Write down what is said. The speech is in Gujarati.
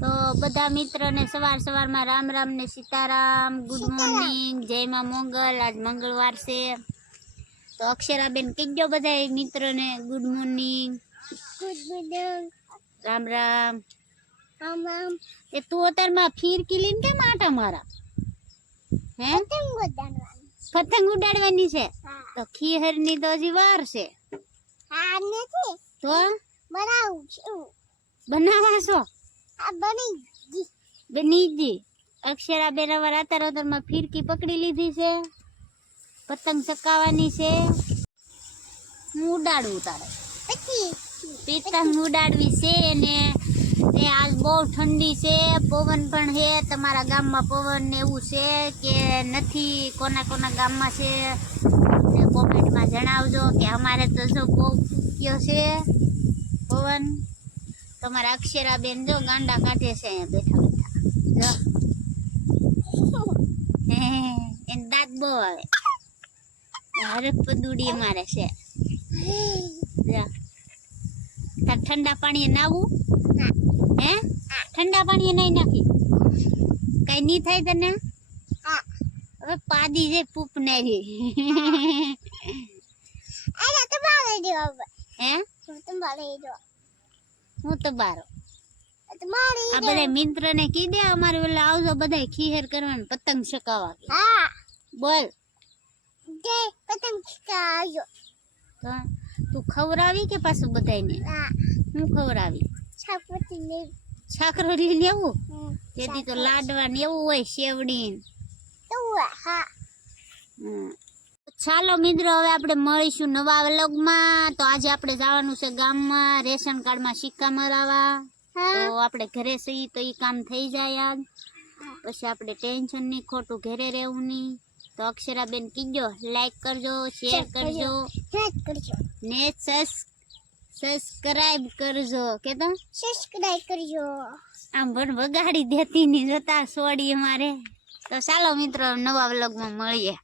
તો બધા મિત્રોને સવારમાં રામ રામ ને સીતારામ, ગુડ મોર્નિંગ, જય માં મંગલ. આજ મંગળવાર છે તો અક્ષરાબેન કીજો બધા મિત્રોને ગુડ મોર્નિંગ, રામ રામ. એ તું અત્યારમાં ફીરકી લઈને કેમ આટા મારા? હે, પતંગ ઉડાડવાની છે? તો ખીહર ની તો હજી વાર છે. તો બનાવા છો? બની જી. અક્ષરાબેન હવે અત્યારમાં ફીરકી પકડી લીધી છે, પતંગ ચકાવવાની છે. હું ઉડાડવું તારે પતંગ ઉડાડવી છે ને આજ બહુ ઠંડી છે, પવન પણ છે. તમારા ગામમાં પવન ને એવું છે કે નથી? કોના ગામમાં છે ને કોમેન્ટમાં જણાવજો કે અમારે તો જો બહુ ફૂક્યો છે પવન. તમારા અક્ષરાબેન જો ગાંડા કાઢે છે અહીંયા બેઠા જો એને દાંત બહુ આવે, હરક પદુડી મારે છે. તાર ઠંડા પાણી નાવું? હે, ઠંડા પાણી નહીં નાખી કઈ નહીં થાય તને? હવે પાદી છે પૂપ નાખી. હે, હું તો બારો આ બધા મિત્ર ને કીધે અમારે ઓલા આવજો બધા ખીહેર કરવાનું, પતંગ ચકાવવા. બોલ પતંગ ચકાવજો. તું ખવડાવી કે પાછું બધાને? હું ખવડાવી? છાકરો લઈને એવું તેથી તો લાડવા ને એવું હોય, શેવડી. ચાલો મિત્રો, હવે આપણે મળીશું નવા વ્લોગમાં. તો આજે આપણે જવાનું છે ગામમાં રેશન કાર્ડમાં સિક્કા મરાવવા. તો આપણે ઘરે છીએ તો એ કામ થઈ જાય આજ, પછી આપણે ટેન્શન નહીં, ખોટું ઘરે રહેવું નહીં. તો અક્ષરાબેન કીજો લાઈક કરજો, શેર કરજો ને સબસ્ક્રાઇબ કરજો. કે તો સબસ્ક્રાઇબ કરજો. આમ પણ વગાડી દેતી ની જતા સોડી અમારે. તો ચાલો મિત્રો, નવા વ્લોગમાં મળીએ.